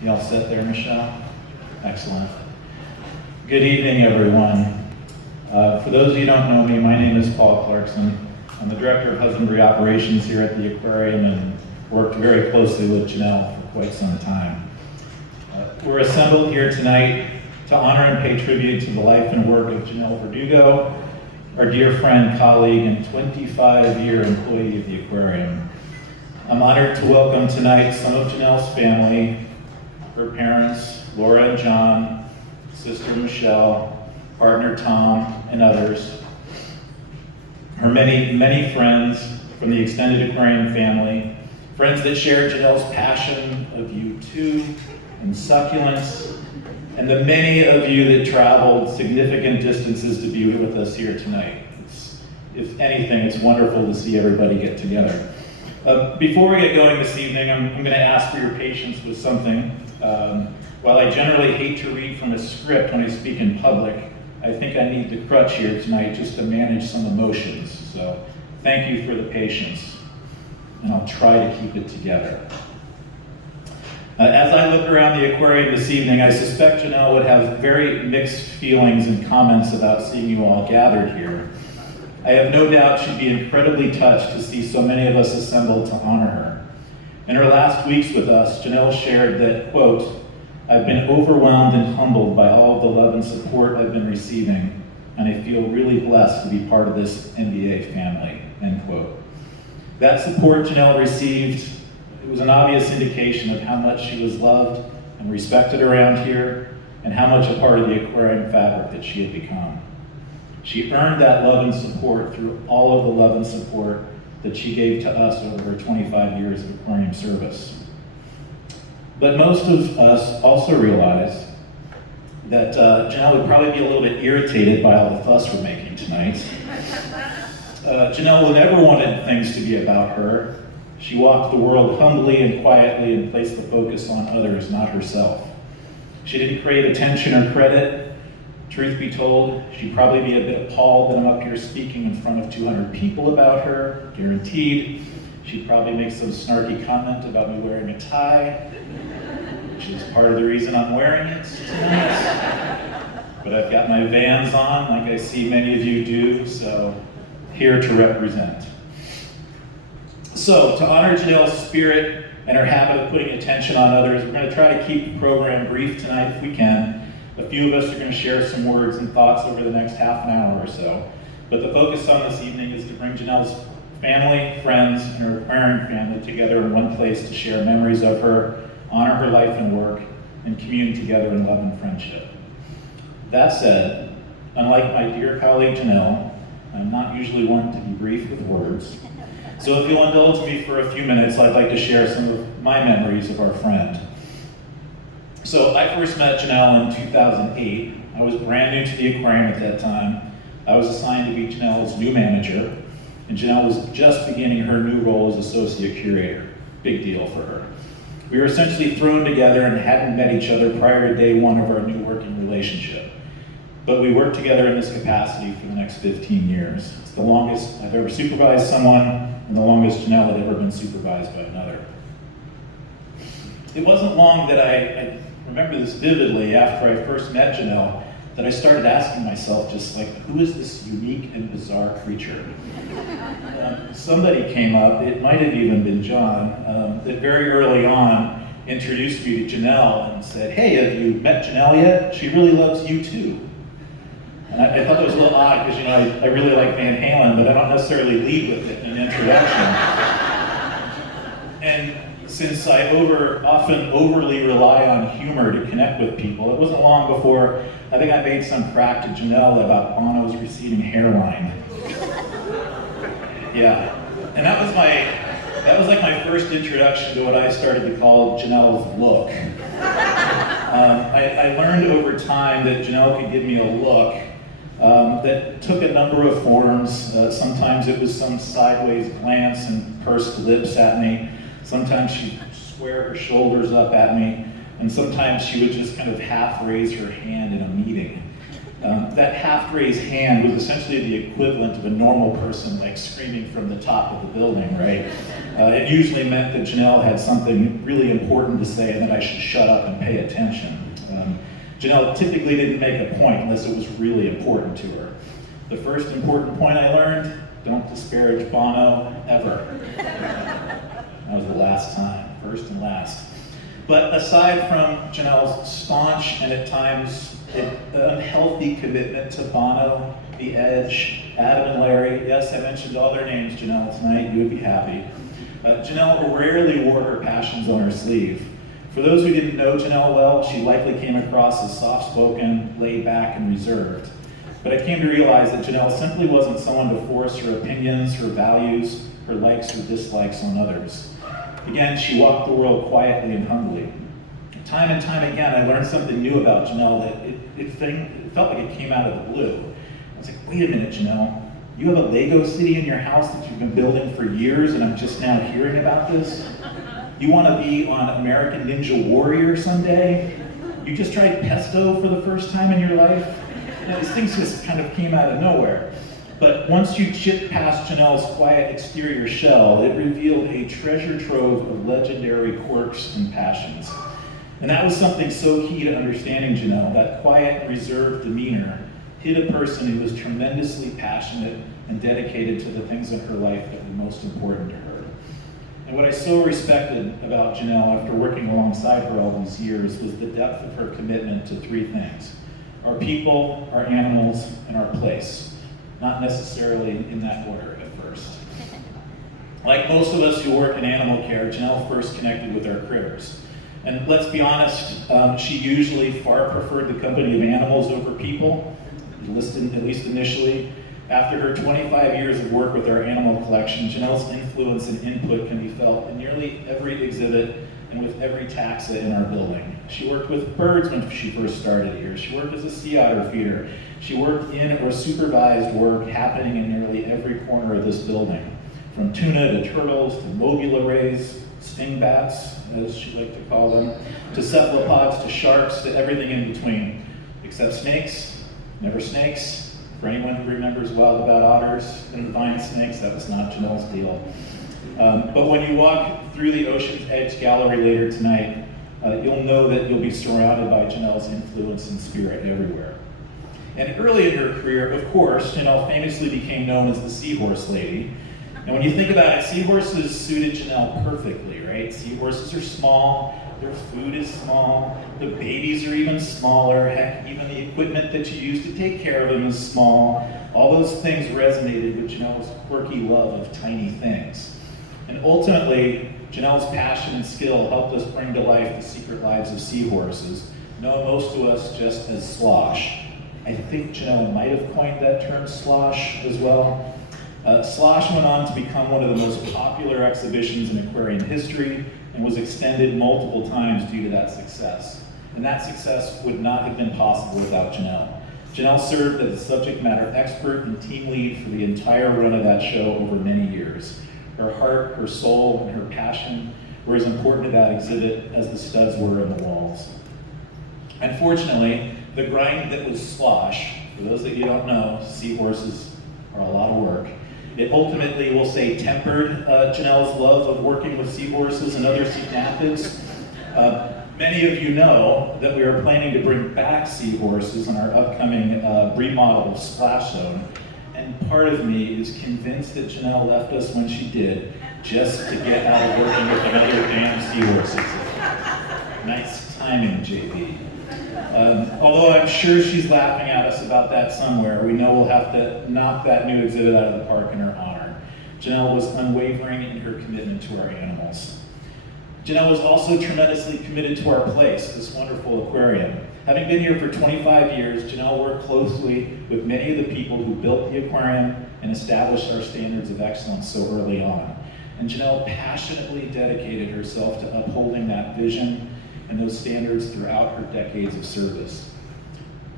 You all set there, Michelle? Excellent. Good evening, everyone. For those of you who don't know me, my name is Paul Clarkson. I'm the Director of Husbandry Operations here at the aquarium and worked very closely with Jonelle for quite some time. We're assembled here tonight to honor and pay tribute to the life and work of Jonelle Verdugo, our dear friend, colleague, and 25-year employee of the aquarium. I'm honored to welcome tonight some of Jonelle's family, her parents, Laura and John, sister Michelle, partner Tom, and others. Her many, many friends from the extended aquarium family, friends that shared Jonelle's passion of U2 and succulents, and the many of you that traveled significant distances to be with us here tonight. If anything, it's wonderful to see everybody get together. Before we get going this evening, I'm going to ask for your patience with something. While I generally hate to read from a script when I speak in public, I think I need the crutch here tonight just to manage some emotions. So thank you for the patience, and I'll try to keep it together. As I look around the aquarium this evening, I suspect Jonelle would have very mixed feelings and comments about seeing you all gathered here. I have no doubt she'd be incredibly touched to see so many of us assembled to honor her. In her last weeks with us, Jonelle shared that, quote, "I've been overwhelmed and humbled by all of the love and support I've been receiving, and I feel really blessed to be part of this NBA family," end quote. That support Jonelle received, it was an obvious indication of how much she was loved and respected around here, and how much a part of the aquarium fabric that she had become. She earned that love and support through all of the love and support that she gave to us over her 25 years of aquarium service. But most of us also realized that Jonelle would probably be a little bit irritated by all the fuss we're making tonight. Jonelle never wanted things to be about her. She walked the world humbly and quietly and placed the focus on others, not herself. She didn't crave attention or credit. Truth be told, she'd probably be a bit appalled that I'm up here speaking in front of 200 people about her, guaranteed. She'd probably make some snarky comment about me wearing a tie, which is part of the reason I'm wearing it tonight. But I've got my Vans on, like I see many of you do, so here to represent. So, to honor Jonelle's spirit and her habit of putting attention on others, we're going to try to keep the program brief tonight if we can. A few of us are going to share some words and thoughts over the next half an hour or so. But the focus on this evening is to bring Jonelle's family, friends, and her aquarium family together in one place to share memories of her, honor her life and work, and commune together in love and friendship. That said, unlike my dear colleague Jonelle, I'm not usually one to be brief with words. So if you'll indulge me for a few minutes, I'd like to share some of my memories of our friend. So I first met Jonelle in 2008. I was brand new to the aquarium at that time. I was assigned to be Jonelle's new manager, and Jonelle was just beginning her new role as associate curator. Big deal for her. We were essentially thrown together and hadn't met each other prior to day one of our new working relationship. But we worked together in this capacity for the next 15 years. It's the longest I've ever supervised someone, and the longest Jonelle had ever been supervised by another. It wasn't long that I remember this vividly after I first met Jonelle, that I started asking myself just like, who is this unique and bizarre creature? Somebody came up, it might have even been John, that very early on introduced me to Jonelle and said, "Hey, have you met Jonelle yet? She really loves you too." And I thought that was a little odd because, I really like Van Halen, but I don't necessarily lead with it in an introduction. And since I often overly rely on humor to connect with people, it wasn't long before I think I made some crack to Jonelle about Bono's receding hairline. Yeah, and that was like my first introduction to what I started to call Jonelle's look. I learned over time that Jonelle could give me a look that took a number of forms. Sometimes it was some sideways glance and pursed lips at me. Sometimes she'd square her shoulders up at me, and sometimes she would just kind of half raise her hand in a meeting. That half raised hand was essentially the equivalent of a normal person like screaming from the top of the building, right? It usually meant that Jonelle had something really important to say and that I should shut up and pay attention. Jonelle typically didn't make a point unless it was really important to her. The first important point I learned, don't disparage Bono ever. That was the last time, first and last. But aside from Jonelle's staunch and at times unhealthy commitment to Bono, The Edge, Adam and Larry, yes, I mentioned all their names, Jonelle, tonight, you would be happy. Jonelle rarely wore her passions on her sleeve. For those who didn't know Jonelle well, she likely came across as soft-spoken, laid-back, and reserved. But I came to realize that Jonelle simply wasn't someone to force her opinions, her values, her likes or dislikes on others. Again, she walked the world quietly and humbly. Time and time again, I learned something new about Jonelle that it felt like it came out of the blue. I was like, wait a minute, Jonelle. You have a Lego city in your house that you've been building for years and I'm just now hearing about this? You want to be on American Ninja Warrior someday? You just tried pesto for the first time in your life? These things just kind of came out of nowhere. But once you chipped past Jonelle's quiet exterior shell, it revealed a treasure trove of legendary quirks and passions. And that was something so key to understanding Jonelle. That quiet, reserved demeanor hid a person who was tremendously passionate and dedicated to the things in her life that were most important to her. And what I so respected about Jonelle after working alongside her all these years was the depth of her commitment to three things: our people, our animals, and our place. Not necessarily in that order at first. Like most of us who work in animal care, Jonelle first connected with our critters. And let's be honest, she usually far preferred the company of animals over people, at least initially. After her 25 years of work with our animal collection, Jonelle's influence and input can be felt in nearly every exhibit and with every taxa in our building. She worked with birds when she first started here. She worked as a sea otter feeder. She worked in or supervised work happening in nearly every corner of this building, from tuna to turtles to mobula rays, stingbats, as she liked to call them, to cephalopods to sharks to everything in between, except snakes, never snakes. For anyone who remembers well about otters and vine snakes, that was not Jonelle's deal. But when you walk through the Ocean's Edge Gallery later tonight, you'll know that you'll be surrounded by Jonelle's influence and spirit everywhere. And early in her career, of course, Jonelle famously became known as the Seahorse Lady. And when you think about it, seahorses suited Jonelle perfectly, right? Seahorses are small, their food is small, the babies are even smaller, heck, even the equipment that you use to take care of them is small. All those things resonated with Jonelle's quirky love of tiny things. And ultimately, Jonelle's passion and skill helped us bring to life the secret lives of seahorses, known most to us just as slosh. I think Jonelle might have coined that term, slosh, as well. Slosh went on to become one of the most popular exhibitions in aquarium history and was extended multiple times due to that success. And that success would not have been possible without Jonelle. Jonelle served as a subject matter expert and team lead for the entire run of that show over many years. Her heart, her soul, and her passion were as important to that exhibit as the studs were in the walls. Unfortunately, the grind that was slosh, for those that you don't know, seahorses are a lot of work. It ultimately, we'll say, tempered Jonelle's love of working with seahorses and other sea gnathids. Many of you know that we are planning to bring back seahorses in our upcoming remodel splash zone. And part of me is convinced that Jonelle left us when she did, just to get out of working with another damn seahorse exhibit. Nice timing, JB. Although I'm sure she's laughing at us about that somewhere, we know we'll have to knock that new exhibit out of the park in her honor. Jonelle was unwavering in her commitment to our animals. Jonelle was also tremendously committed to our place, this wonderful aquarium. Having been here for 25 years, Jonelle worked closely with many of the people who built the aquarium and established our standards of excellence so early on. And Jonelle passionately dedicated herself to upholding that vision and those standards throughout her decades of service.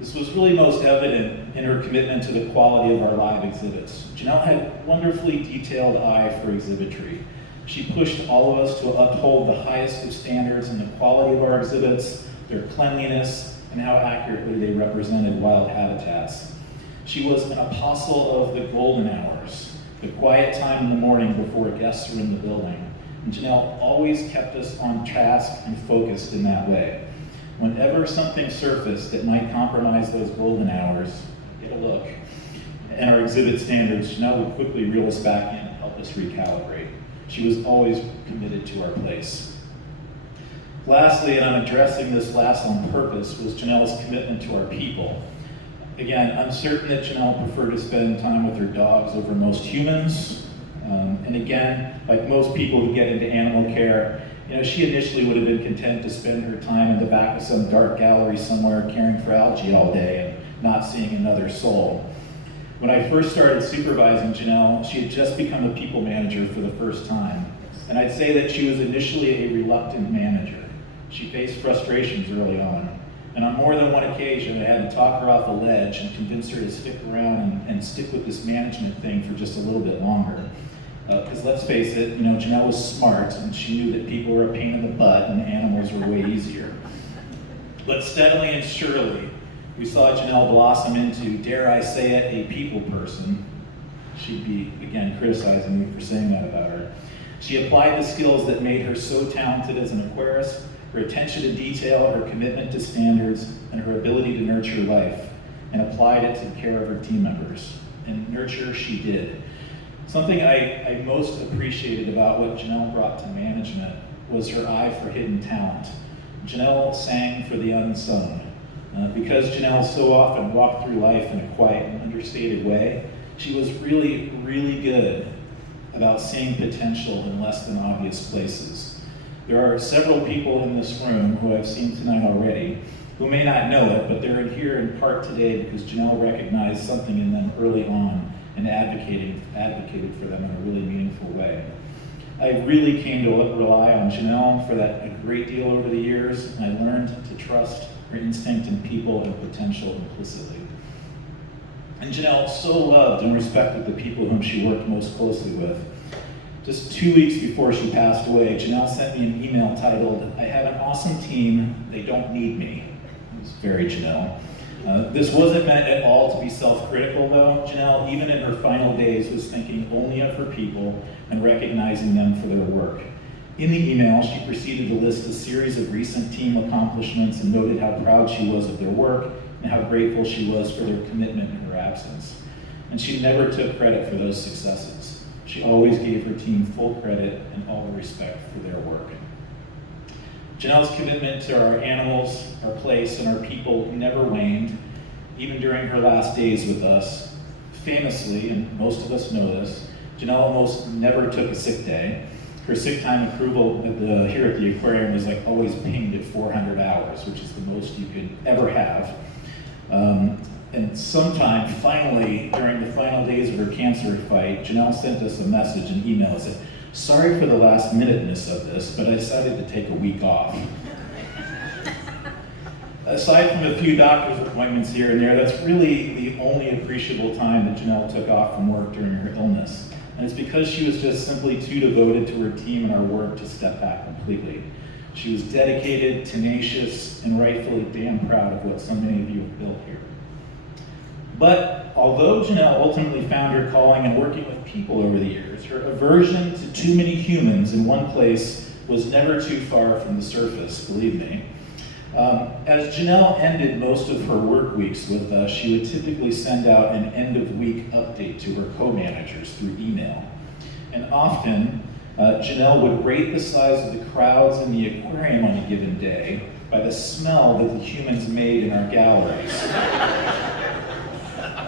This was really most evident in her commitment to the quality of our live exhibits. Jonelle had a wonderfully detailed eye for exhibitry. She pushed all of us to uphold the highest of standards in the quality of our exhibits, their cleanliness, and how accurately they represented wild habitats. She was an apostle of the golden hours, the quiet time in the morning before guests were in the building, And Jonelle always kept us on task and focused in that way. Whenever something surfaced that might compromise those golden hours, get a look, and our exhibit standards, Jonelle would quickly reel us back in and help us recalibrate. She was always committed to our place. Lastly, and I'm addressing this last on purpose, was Jonelle's commitment to our people. Again, I'm certain that Jonelle preferred to spend time with her dogs over most humans. And again, like most people who get into animal care, she initially would have been content to spend her time in the back of some dark gallery somewhere caring for algae all day and not seeing another soul. When I first started supervising Jonelle, she had just become a people manager for the first time. And I'd say that she was initially a reluctant manager. She faced frustrations early on. And on more than one occasion, I had to talk her off a ledge and convince her to stick around and stick with this management thing for just a little bit longer. Because let's face it, Jonelle was smart and she knew that people were a pain in the butt and animals were way easier. But steadily and surely, we saw Jonelle blossom into, dare I say it, a people person. She'd be, again, criticizing me for saying that about her. She applied the skills that made her so talented as an aquarist, her attention to detail, her commitment to standards, and her ability to nurture life, and applied it to the care of her team members. And nurture she did. Something I most appreciated about what Jonelle brought to management was her eye for hidden talent. Jonelle sang for the unsung. Because Jonelle so often walked through life in a quiet and understated way, she was really, really good about seeing potential in less than obvious places. There are several people in this room who I've seen tonight already who may not know it, but they're here in part today because Jonelle recognized something in them early on and advocated for them in a really meaningful way. I really came to rely on Jonelle for that a great deal over the years, and I learned to trust her instinct in people and potential implicitly. And Jonelle so loved and respected the people whom she worked most closely with. Just 2 weeks before she passed away, Jonelle sent me an email titled, "I have an awesome team, they don't need me." It was very Jonelle. This wasn't meant at all to be self-critical though. Jonelle, even in her final days, was thinking only of her people and recognizing them for their work. In the email, she proceeded to list a series of recent team accomplishments and noted how proud she was of their work and how grateful she was for their commitment in her absence. And she never took credit for those successes. She always gave her team full credit and all the respect for their work. Jonelle's commitment to our animals, our place, and our people never waned, even during her last days with us. Famously, and most of us know this, Jonelle almost never took a sick day. Her sick time approval here at the aquarium was always pinged at 400 hours, which is the most you could ever have. And sometime, finally, during the final days of her cancer fight, Jonelle sent us a message, an email that said, "Sorry for the last minuteness of this, but I decided to take a week off." Aside from a few doctor's appointments here and there, that's really the only appreciable time that Jonelle took off from work during her illness. And it's because she was just simply too devoted to her team and our work to step back completely. She was dedicated, tenacious, and rightfully damn proud of what so many of you have built here. But although Jonelle ultimately found her calling in working with people over the years, her aversion to too many humans in one place was never too far from the surface, believe me. As Jonelle ended most of her work weeks with us, she would typically send out an end-of-week update to her co-managers through email. And often, Jonelle would rate the size of the crowds in the aquarium on a given day by the smell that the humans made in our galleries.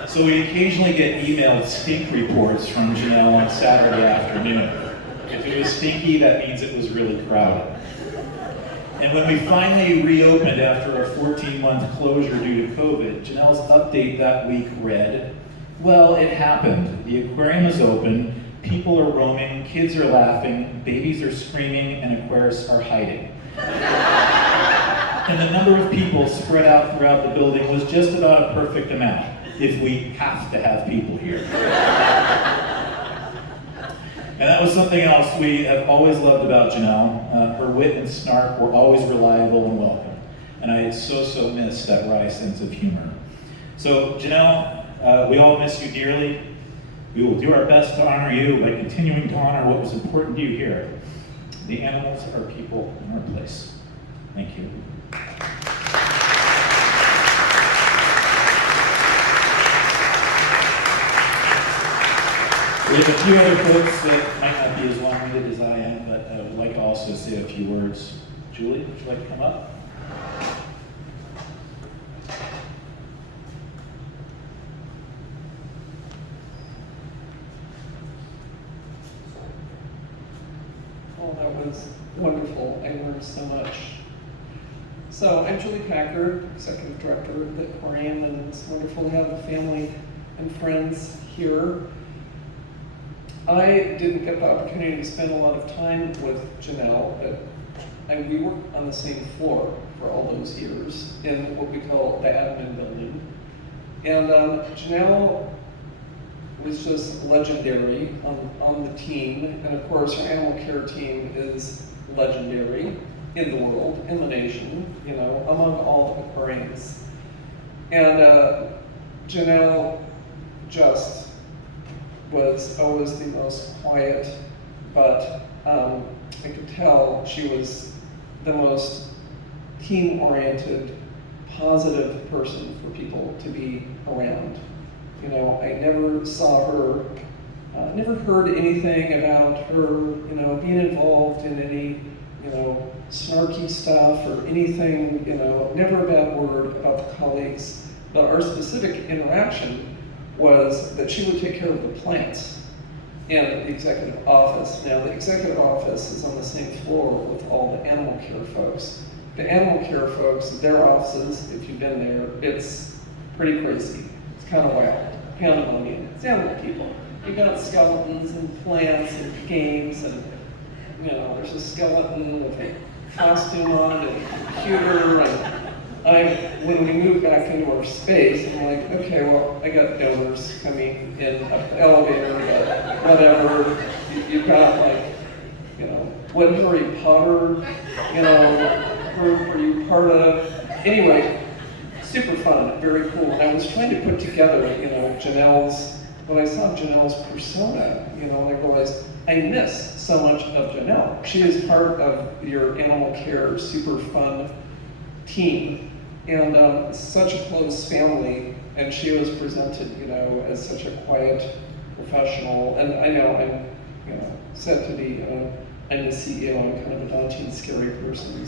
So we occasionally get emailed stink reports from Jonelle on Saturday afternoon. If it was stinky, that means it was really crowded. And when we finally reopened after a 14-month closure due to COVID, Jonelle's update that week read, "Well, it happened. The aquarium is open, people are roaming, kids are laughing, babies are screaming, and aquarists are hiding." And the number of people spread out throughout the building was just about a perfect amount, if we have to have people here. And that was something else we have always loved about Jonelle. Her wit and snark were always reliable and welcome. And I so miss that wry sense of humor. So Jonelle, we all miss you dearly. We will do our best to honor you by continuing to honor what was important to you here. The animals are people in our place. Thank you. We have a few other folks that might not be as long-winded as I am, but I would like to also say a few words. Julie, would you like to come up? Oh, that was wonderful. I learned so much. So I'm Julie Packard, Executive Director of the Aquarium, and it's wonderful to have the family and friends here. I didn't get the opportunity to spend a lot of time with Jonelle, but we worked on the same floor for all those years in what we call the admin building. And Jonelle was just legendary on the team, and of course our animal care team is legendary in the world, in the nation, you know, among all the aquariums. And Jonelle just was always the most quiet, but I could tell she was the most team-oriented, positive person for people to be around. You know, I never saw her, never heard anything about her, you know, being involved in any, you know, snarky stuff or anything, you know, never a bad word about the colleagues. But our specific interaction was that she would take care of the plants and the executive office. Now, the executive office is on the same floor with all the animal care folks. The animal care folks, their offices, if you've been there, it's pretty crazy. It's kind of wild. Pandemonium. It's animal people. You got skeletons and plants and games, and you know, there's a skeleton with a costume on it and a computer. And when we moved back into our space, I'm like, okay, well, I got donors coming in up the elevator, but whatever. You've got like, you know, what Harry Potter, you know, group are you part of? Anyway, super fun, very cool. And I was trying to put together, you know, when I saw Jonelle's persona, you know, and I realized I miss so much of Jonelle. She is part of your animal care super fun team, and such a close family, and she was presented, you know, as such a quiet professional. And I know I'm, you know, said to be, I'm the CEO, I'm kind of a daunting, scary person,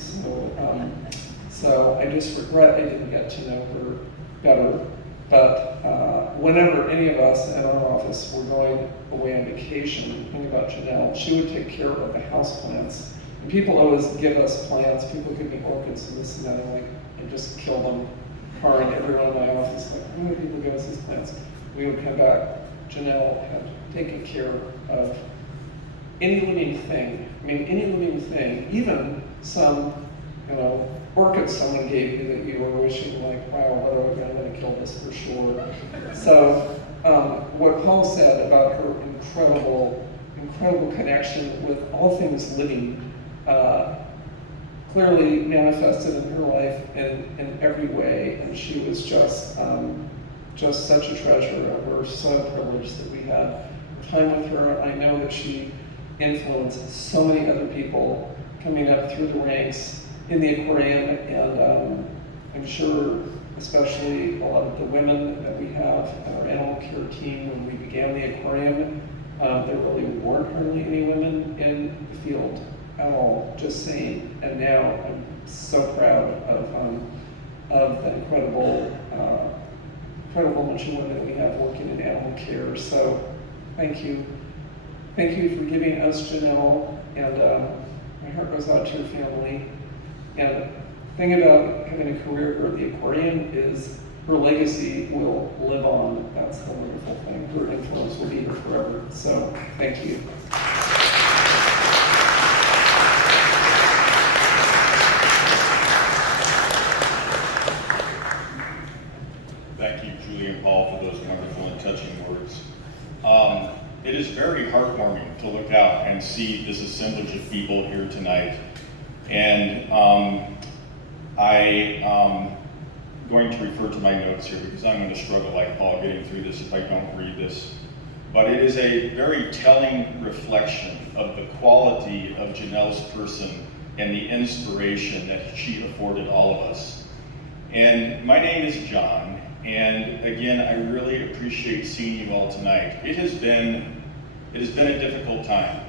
so I just regret I didn't get to know her better. But whenever any of us at our office were going away on vacation, think about Jonelle, she would take care of the house plants. And people always give us plants, people give me orchids and this and that, and like, I just kill them hard. Everyone in my office, like, why do people give us these plants? We would come back. Jonelle had taken care of any living thing. I mean, any living thing, even some, you know, orchids someone gave you that you were wishing like, wow, what are we going to kill this for sure. So what Paul said about her incredible connection with all things living clearly manifested in her life in every way, and she was just such a treasure. We're so privileged that we had time with her. I know that she influenced so many other people coming up through the ranks in the aquarium, and I'm sure especially a lot of the women that we have on our animal care team when we began the aquarium, there really weren't hardly any women in the field at all, just saying. And now I'm so proud of the incredible bunch of women that we have working in animal care. So thank you. Thank you for giving us Jonelle, and my heart goes out to your family. And the thing about having a career at the aquarium is her legacy will live on. That's the wonderful thing. Her influence will be here forever. So thank you. Thank you, Julie and Paul, for those wonderful and touching words. It is very heartwarming to look out and see this assemblage of people here tonight. And I'm going to refer to my notes here because I'm going to struggle like Paul getting through this if I don't read this. but it is a very telling reflection of the quality of Jonelle's person and the inspiration that she afforded all of us. And my name is John, and again, I really appreciate seeing you all tonight. It has been a difficult time,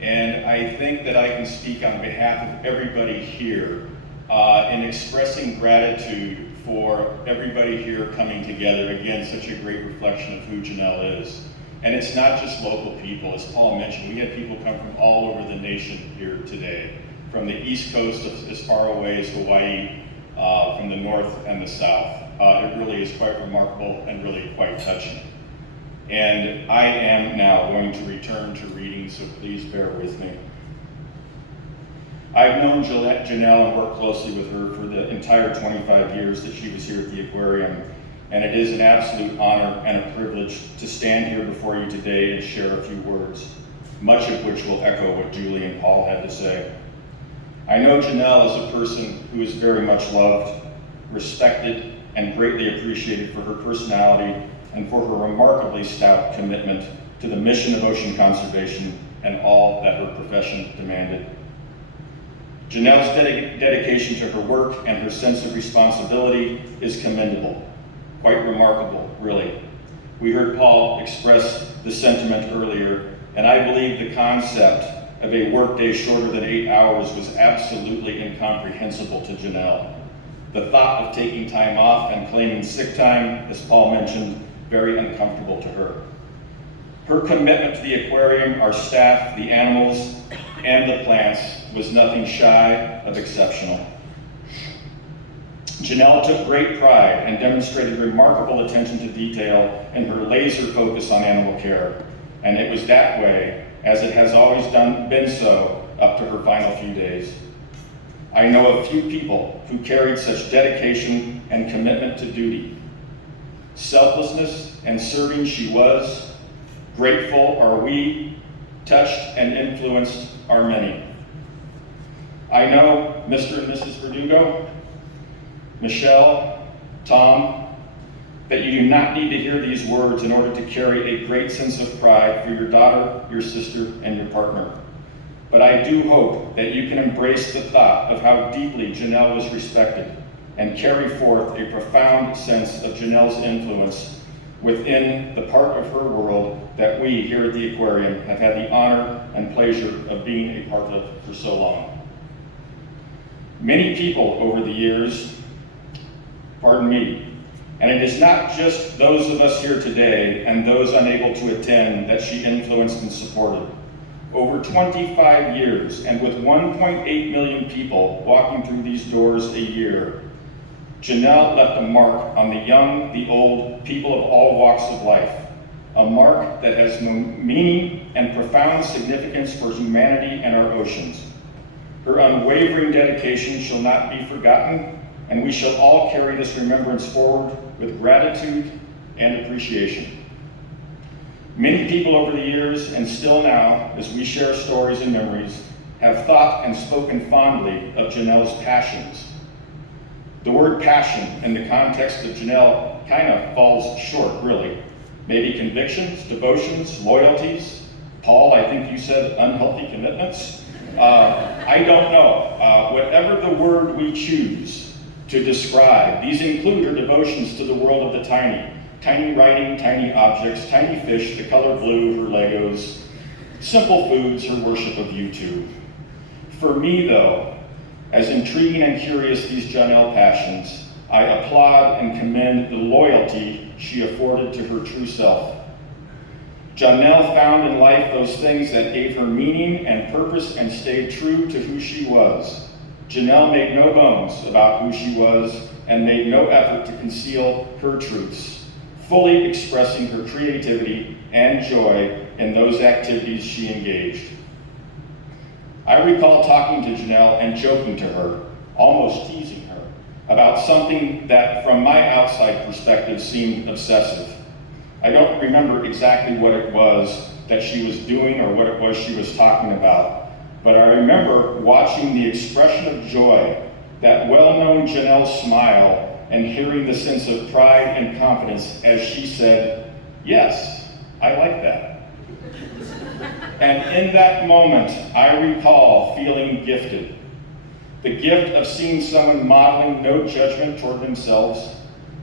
and I think that I can speak on behalf of everybody here in expressing gratitude for everybody here coming together. Again, such a great reflection of who Jonelle is. And it's not just local people. As Paul mentioned, we had people come from all over the nation here today, from the East Coast as far away as Hawaii, from the north and the south. It really is quite remarkable and really quite touching. And I am now going to return to reading, so please bear with me. I've known Jonelle and worked closely with her for the entire 25 years that she was here at the aquarium, and it is an absolute honor and a privilege to stand here before you today and share a few words, much of which will echo what Julie and Paul had to say. I know Jonelle is a person who is very much loved, respected, and greatly appreciated for her personality and for her remarkably stout commitment to the mission of ocean conservation and all that her profession demanded. Jonelle's dedication to her work and her sense of responsibility is commendable, quite remarkable, really. We heard Paul express the sentiment earlier, and I believe the concept of a workday shorter than 8 hours was absolutely incomprehensible to Jonelle. The thought of taking time off and claiming sick time, as Paul mentioned, very uncomfortable to her. Her commitment to the aquarium, our staff, the animals, and the plants was nothing shy of exceptional. Jonelle took great pride and demonstrated remarkable attention to detail in her laser focus on animal care, and it was that way, as it has always been so, up to her final few days. I know a few people who carried such dedication and commitment to duty. Selflessness and serving she was, grateful are we, touched and influenced are many. I know Mr. and Mrs. Verdugo, Michelle, Tom, that you do not need to hear these words in order to carry a great sense of pride for your daughter, your sister, and your partner. But I do hope that you can embrace the thought of how deeply Jonelle was respected and carry forth a profound sense of Jonelle's influence within the part of her world that we here at the aquarium have had the honor and pleasure of being a part of for so long. Many people over the years, pardon me, and it is not just those of us here today and those unable to attend that she influenced and supported. Over 25 years, and with 1.8 million people walking through these doors a year, Jonelle left a mark on the young, the old, people of all walks of life, a mark that has meaning and profound significance for humanity and our oceans. Her unwavering dedication shall not be forgotten, and we shall all carry this remembrance forward with gratitude and appreciation. Many people over the years, and still now, as we share stories and memories, have thought and spoken fondly of Jonelle's passions. The word passion in the context of Jonelle kind of falls short, really. Maybe convictions, devotions, loyalties. Paul, I think you said unhealthy commitments. I don't know. Whatever the word we choose to describe, these include her devotions to the world of the tiny. Tiny writing, tiny objects, tiny fish, the color blue, her Legos, simple foods, her worship of YouTube. For me, though, as intriguing and curious these Jonelle passions, I applaud and commend the loyalty she afforded to her true self. Jonelle found in life those things that gave her meaning and purpose and stayed true to who she was. Jonelle made no bones about who she was and made no effort to conceal her truths, fully expressing her creativity and joy in those activities she engaged. I recall talking to Jonelle and joking to her, almost teasing her, about something that from my outside perspective seemed obsessive. I don't remember exactly what it was that she was doing or what it was she was talking about, but I remember watching the expression of joy, that well-known Jonelle smile, and hearing the sense of pride and confidence as she said, "Yes, I like that. And in that moment, I recall feeling gifted. The gift of seeing someone modeling no judgment toward themselves,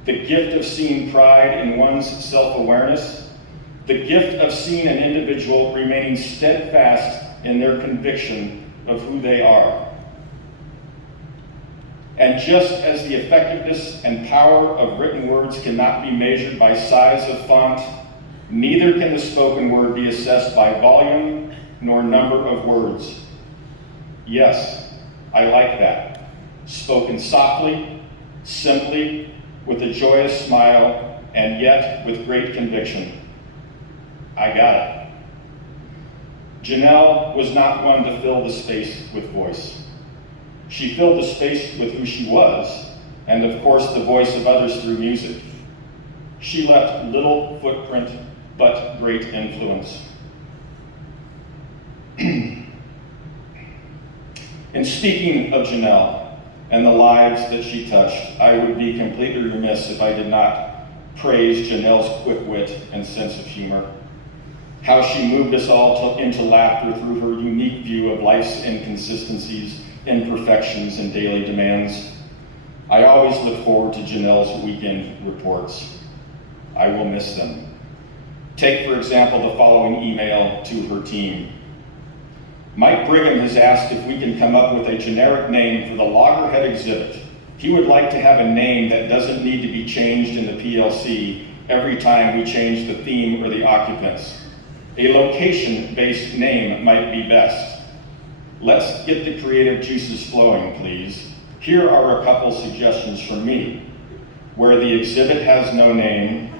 the gift of seeing pride in one's self-awareness, the gift of seeing an individual remaining steadfast in their conviction of who they are. And just as the effectiveness and power of written words cannot be measured by size of font, neither can the spoken word be assessed by volume nor number of words. Yes, I like that. Spoken softly, simply, with a joyous smile, and yet with great conviction. I got it. Jonelle was not one to fill the space with voice. She filled the space with who she was, and of course the voice of others through music. She left little footprint, but great influence. In speaking of Jonelle and the lives that she touched, I would be completely remiss if I did not praise Jonelle's quick wit and sense of humor. How she moved us all into laughter through her unique view of life's inconsistencies, imperfections, and daily demands. I always look forward to Jonelle's weekend reports. I will miss them. Take, for example, the following email to her team. Mike Brigham has asked if we can come up with a generic name for the loggerhead exhibit. He would like to have a name that doesn't need to be changed in the PLC every time we change the theme or the occupants. A location-based name might be best. Let's get the creative juices flowing, please. Here are a couple suggestions from me. Where the exhibit has no name,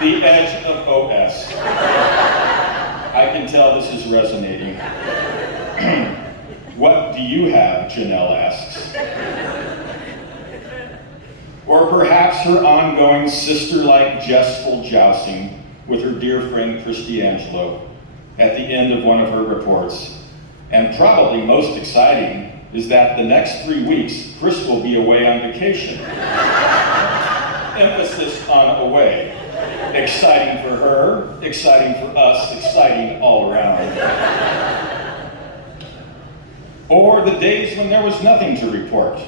the edge of OS. I can tell this is resonating. What do you have, Jonelle asks. Or perhaps her ongoing sister-like jestful jousting with her dear friend Christy Angelo at the end of one of her reports. And probably most exciting is that the next 3 weeks, Chris will be away on vacation. Emphasis on away. Exciting for her, exciting for us, exciting all around. Or the days when there was nothing to report.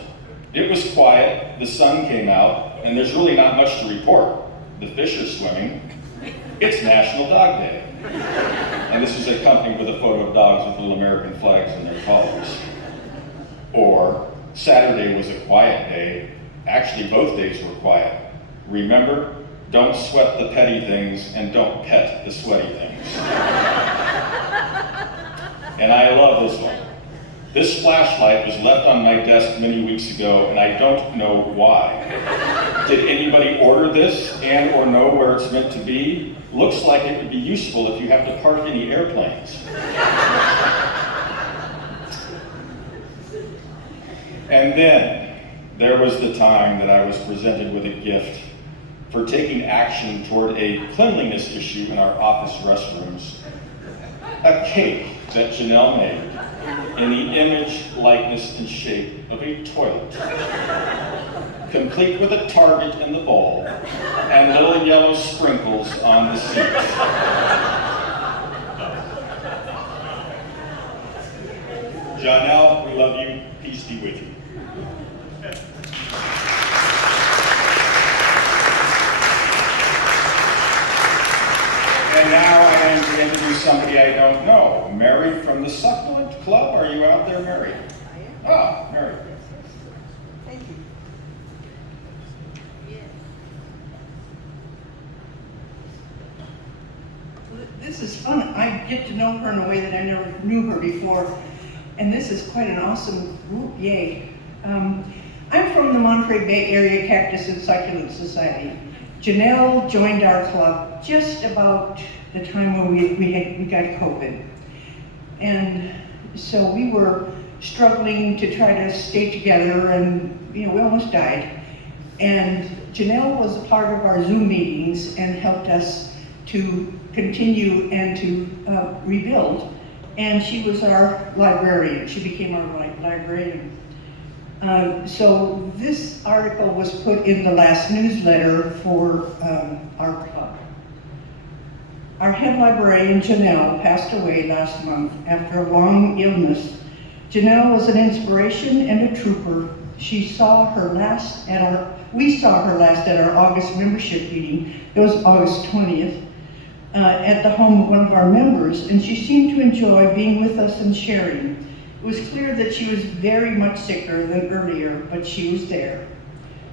It was quiet, the sun came out, and there's really not much to report. The fish are swimming. It's National Dog Day. And this is accompanied with a photo of dogs with little American flags in their collars. Or Saturday was a quiet day. Actually, both days were quiet. Remember, don't sweat the petty things and don't pet the sweaty things. And I love this one. This flashlight was left on my desk many weeks ago, and I don't know why. Did anybody order this and or know where it's meant to be? Looks like it would be useful if you have to park any airplanes. And then there was the time that I was presented with a gift for taking action toward a cleanliness issue in our office restrooms. A cake that Jonelle made in the image, likeness, and shape of a toilet, complete with a target in the bowl and little yellow sprinkles on the seats. Jonelle, we love you. Peace be with you. And now I am to introduce somebody I don't know. Mary from the Succulent Club. Are you out there, Mary? I am. Ah, Mary. Thank you. This is fun. I get to know her in a way that I never knew her before. And this is quite an awesome group. Yay. I'm from the Monterey Bay Area Cactus and Succulent Society. Jonelle joined our club just about the time when we got COVID. And so we were struggling to try to stay together, and we almost died. And Jonelle was a part of our Zoom meetings and helped us to continue and to rebuild. And she was our librarian. She became our librarian. So this article was put in the last newsletter for our club. Our head librarian, Jonelle, passed away last month after a long illness. Jonelle was an inspiration and a trooper. We saw her last at our August membership meeting. It was August 20th, at the home of one of our members, and she seemed to enjoy being with us and sharing. It was clear that she was very much sicker than earlier, but she was there.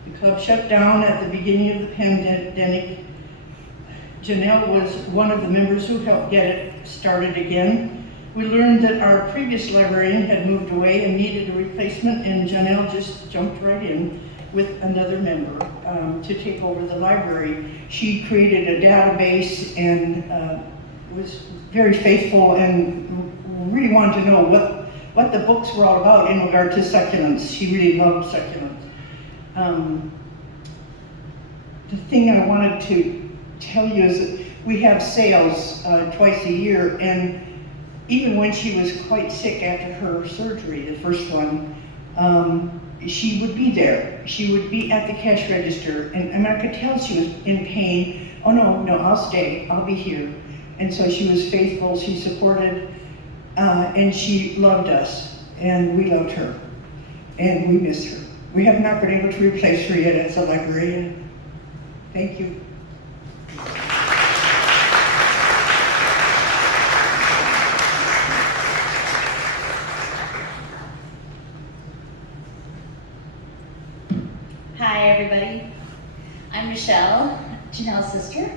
The club shut down at the beginning of the pandemic. Jonelle was one of the members who helped get it started again. We learned that our previous librarian had moved away and needed a replacement, and Jonelle just jumped right in with another member to take over the library. She created a database and was very faithful and really wanted to know what the books were all about in regard to succulents. She really loved succulents. The thing I wanted to tell you is that we have sales twice a year, and even when she was quite sick after her surgery, the first one, she would be there. She would be at the cash register, and I could tell she was in pain. Oh no, I'll stay, I'll be here. And so she was faithful, she supported, and she loved us, and we loved her, and we miss her. We have not been able to replace her yet as a librarian. Thank you. Hi, everybody. I'm Michelle, Jonelle's sister,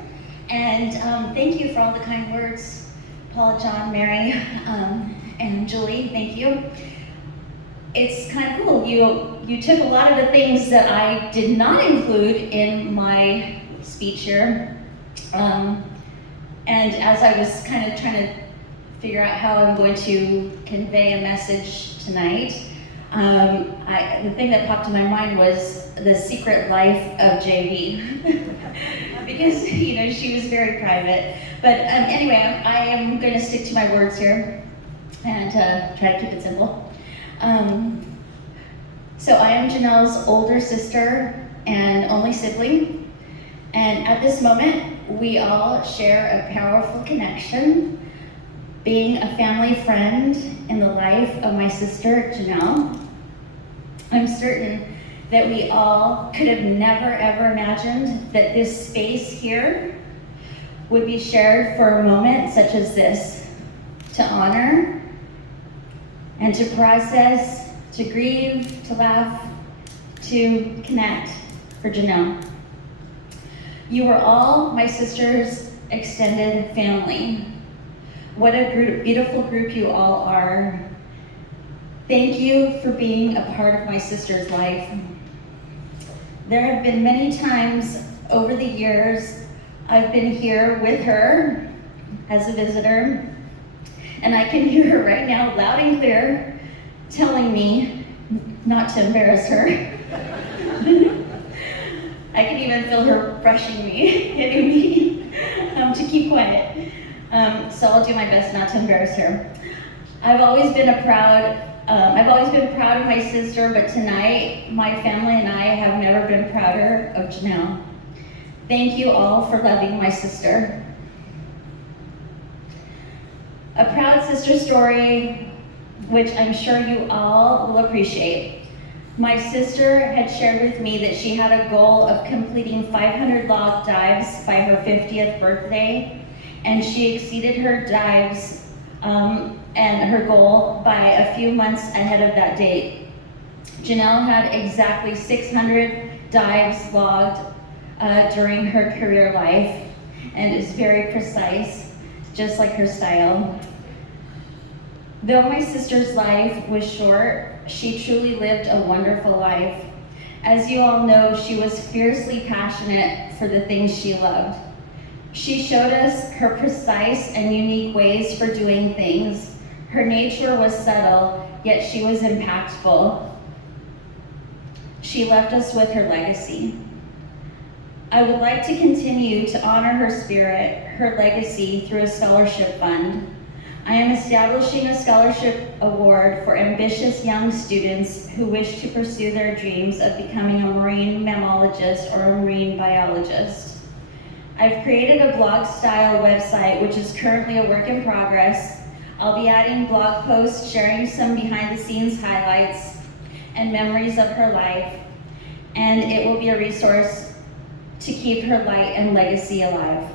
and thank you for all the kind words, Paul, John, Mary, and Julie. Thank you. It's kind of cool. You took a lot of the things that I did not include in my speech here, and as I was kind of trying to figure out how I'm going to convey a message tonight, the thing that popped in my mind was the secret life of JV. Because, she was very private. But anyway, I am going to stick to my words here and try to keep it simple. So I am Jonelle's older sister and only sibling. And at this moment, we all share a powerful connection, being a family friend in the life of my sister, Jonelle. I'm certain that we all could have never ever imagined that this space here would be shared for a moment such as this, to honor and to process, to grieve, to laugh, to connect for Jonelle. You are all my sister's extended family. What a beautiful group you all are. Thank you for being a part of my sister's life. There have been many times over the years I've been here with her as a visitor, and I can hear her right now loud and clear telling me not to embarrass her. I can even feel her brushing me, hitting me to keep quiet. So I'll do my best not to embarrass her. I've always been proud of my sister, but tonight, my family and I have never been prouder of Jonelle. Thank you all for loving my sister. A proud sister story, which I'm sure you all will appreciate. My sister had shared with me that she had a goal of completing 500 log dives by her 50th birthday, and she exceeded her dives and her goal by a few months ahead of that date. Jonelle had exactly 600 dives logged during her career life, and is very precise, just like her style. Though my sister's life was short, she truly lived a wonderful life. As you all know, she was fiercely passionate for the things she loved. She showed us her precise and unique ways for doing things. Her nature was subtle, yet she was impactful. She left us with her legacy. I would like to continue to honor her spirit, her legacy through a scholarship fund. I am establishing a scholarship award for ambitious young students who wish to pursue their dreams of becoming a marine mammologist or a marine biologist. I've created a blog-style website, which is currently a work in progress. I'll be adding blog posts, sharing some behind-the-scenes highlights and memories of her life, and it will be a resource to keep her light and legacy alive.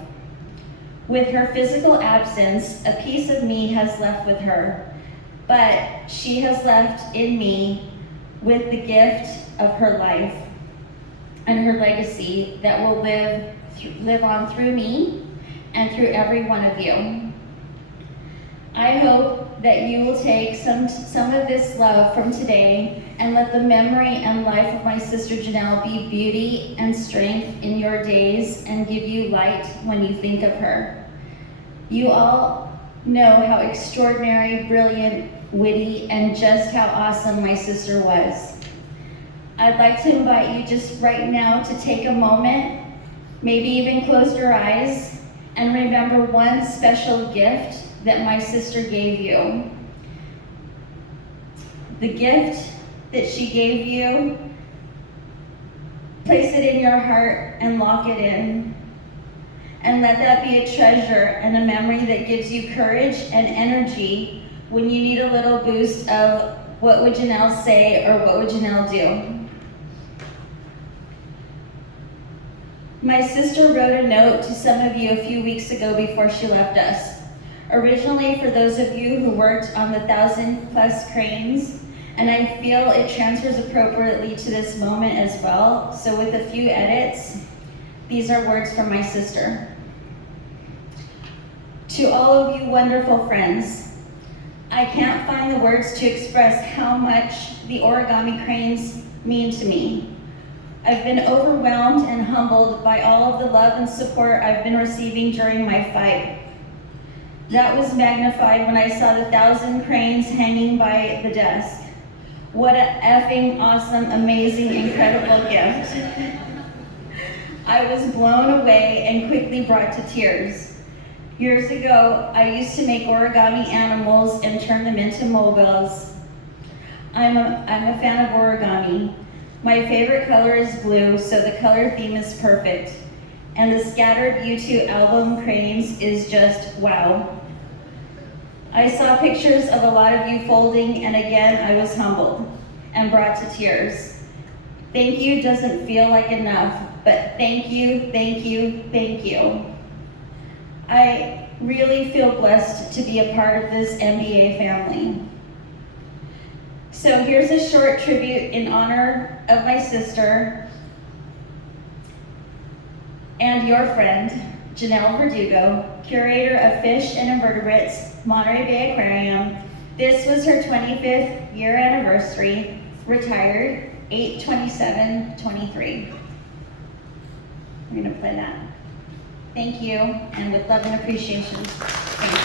With her physical absence, a piece of me has left with her, but she has left in me with the gift of her life and her legacy that will live on through me and through every one of you. I hope that you will take some of this love from today and let the memory and life of my sister Jonelle be beauty and strength in your days and give you light when you think of her. You all know how extraordinary, brilliant, witty, and just how awesome my sister was. I'd like to invite you just right now to take a moment, maybe even close your eyes, and remember one special gift that my sister gave you. The gift that she gave you, place it in your heart and lock it in. And let that be a treasure and a memory that gives you courage and energy when you need a little boost of what would Jonelle say or what would Jonelle do. My sister wrote a note to some of you a few weeks ago before she left us. Originally for those of you who worked on the 1,000+ cranes, and I feel it transfers appropriately to this moment as well. So with a few edits, these are words from my sister. To all of you wonderful friends, I can't find the words to express how much the origami cranes mean to me. I've been overwhelmed and humbled by all of the love and support I've been receiving during my fight. That was magnified when I saw the 1,000 cranes hanging by the desk. What a effing awesome, amazing, incredible gift. I was blown away and quickly brought to tears. Years ago, I used to make origami animals and turn them into mobiles. I'm a fan of origami. My favorite color is blue, so the color theme is perfect. And the scattered U2 album cranes is just wow. I saw pictures of a lot of you folding, and again, I was humbled and brought to tears. Thank you doesn't feel like enough, but thank you, thank you, thank you. I really feel blessed to be a part of this MBA family. So here's a short tribute in honor of my sister and your friend, Jonelle Verdugo, curator of fish and invertebrates, Monterey Bay Aquarium. This was her 25th year anniversary, retired 8/27/23. I'm gonna play that. Thank you, and with love and appreciation, thank you.